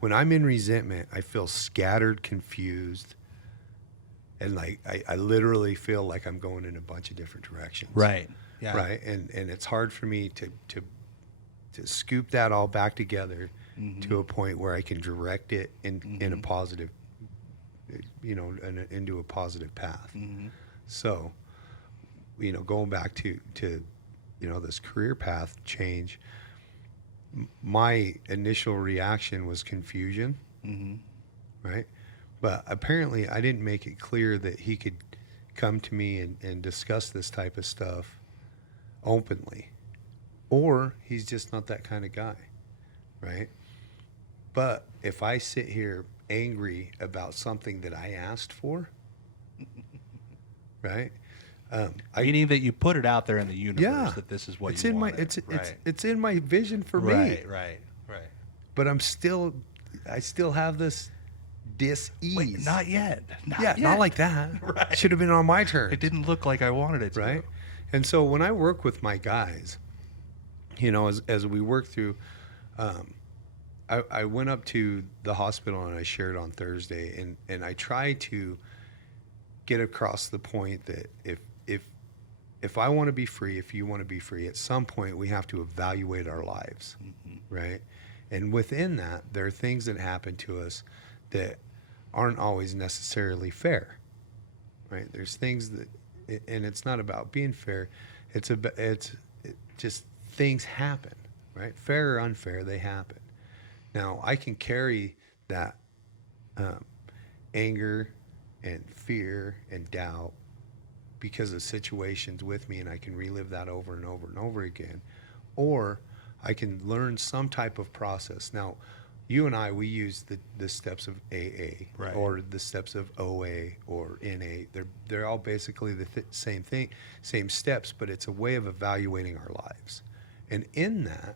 when I'm in resentment, I feel scattered, confused, and like I literally feel like I'm going in a bunch of different directions. Right. Yeah. Right. And it's hard for me to scoop that all back together to a point where I can direct it in a positive, into a positive path. So, going back to this career path change, my initial reaction was confusion, right? But apparently I didn't make it clear that he could come to me and discuss this type of stuff openly, or he's just not that kind of guy, right? But if I sit here angry about something that I asked for, right? Meaning that you put it out there in the universe that this is what it's you in want. it's in my vision for me. Right. But I still have this dis-ease. Wait, not yet. Not like that. Right. Should have been on my turn. It didn't look like I wanted it to. Right. And so when I work with my guys, as we work through, I went up to the hospital and I shared on Thursday, and I try to get across the point that if I want to be free, if you want to be free, at some point we have to evaluate our lives, right? And within that, there are things that happen to us that aren't always necessarily fair, right? There's things that, and it's not about being fair. It's just things happen, right? Fair or unfair, they happen. Now, I can carry that anger and fear and doubt because of situations with me, and I can relive that over and over and over again. Or I can learn some type of process. Now, you and I, we use the steps of AA, right, or the steps of OA or NA. They're all basically the same thing, same steps, but it's a way of evaluating our lives. And in that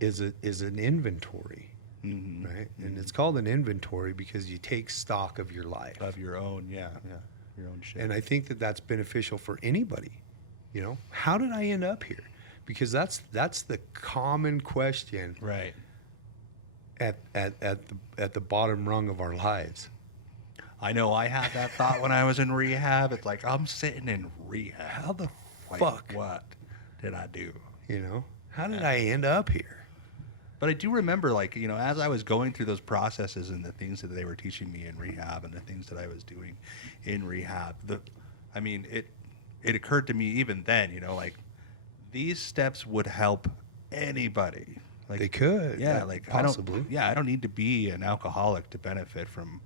is an inventory, right? And it's called an inventory because you take stock of your life. Of your own, your own shit. And I think that that's beneficial for anybody. How did I end up here? Because that's the common question, right, at the bottom rung of our lives. I know I had that thought when I was in rehab. It's like, I'm sitting in rehab. How the Like, fuck? What did I do? How did I end up here? But I do remember, as I was going through those processes and the things that they were teaching me in rehab and the things that I was doing in rehab, it occurred to me even then, these steps would help anybody. They could. Yeah, possibly. I don't need to be an alcoholic to benefit from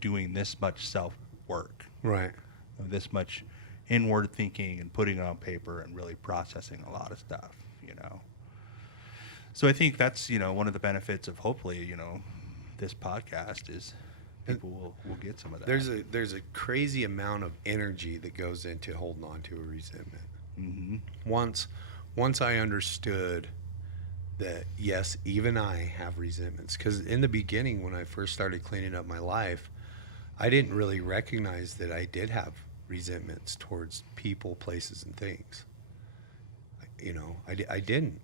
doing this much self-work. Right. This much inward thinking and putting it on paper and really processing a lot of stuff, So I think that's, one of the benefits of hopefully, this podcast is people will get some of that. There's a crazy amount of energy that goes into holding on to a resentment. Once I understood that, yes, even I have resentments, because in the beginning when I first started cleaning up my life, I didn't really recognize that I did have resentments towards people, places, and things. I didn't.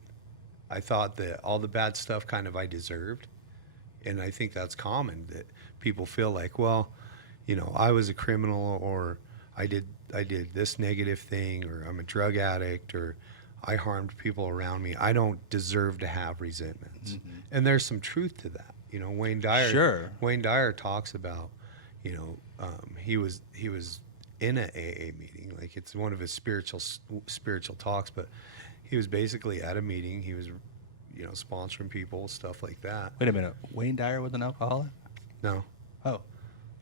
I thought that all the bad stuff kind of I deserved. And I think that's common, that people feel like, well, I was a criminal, or I did this negative thing, or I'm a drug addict, or I harmed people around me. I don't deserve to have resentments. And there's some truth to that. Wayne Dyer. Sure. Wayne Dyer talks about, he was in an AA meeting, like it's one of his spiritual talks, but he was basically at a meeting. He was, sponsoring people, stuff like that. Wait a minute. Wayne Dyer was an alcoholic? No. Oh.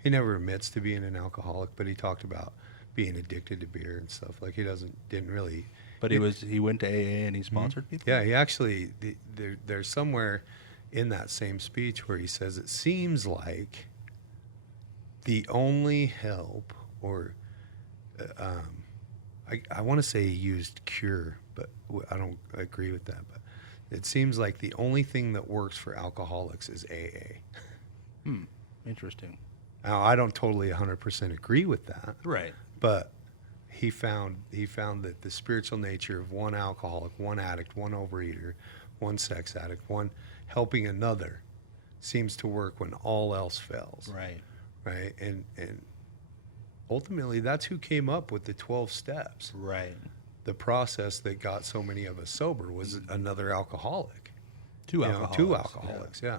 He never admits to being an alcoholic, but he talked about being addicted to beer and stuff. Like didn't really. But he went to AA and he sponsored people? Yeah, he actually, there's somewhere in that same speech where he says it seems like the only help, or I want to say he used cure, but I don't agree with that. But it seems like the only thing that works for alcoholics is AA. Interesting. Now, I don't totally 100% agree with that. Right. But he found that the spiritual nature of one alcoholic, one addict, one overeater, one sex addict, one helping another, seems to work when all else fails. Right. Right. And ultimately, that's who came up with the 12 steps. Right. The process that got so many of us sober was another alcoholic. Two You know, alcoholics. two alcoholics, yeah.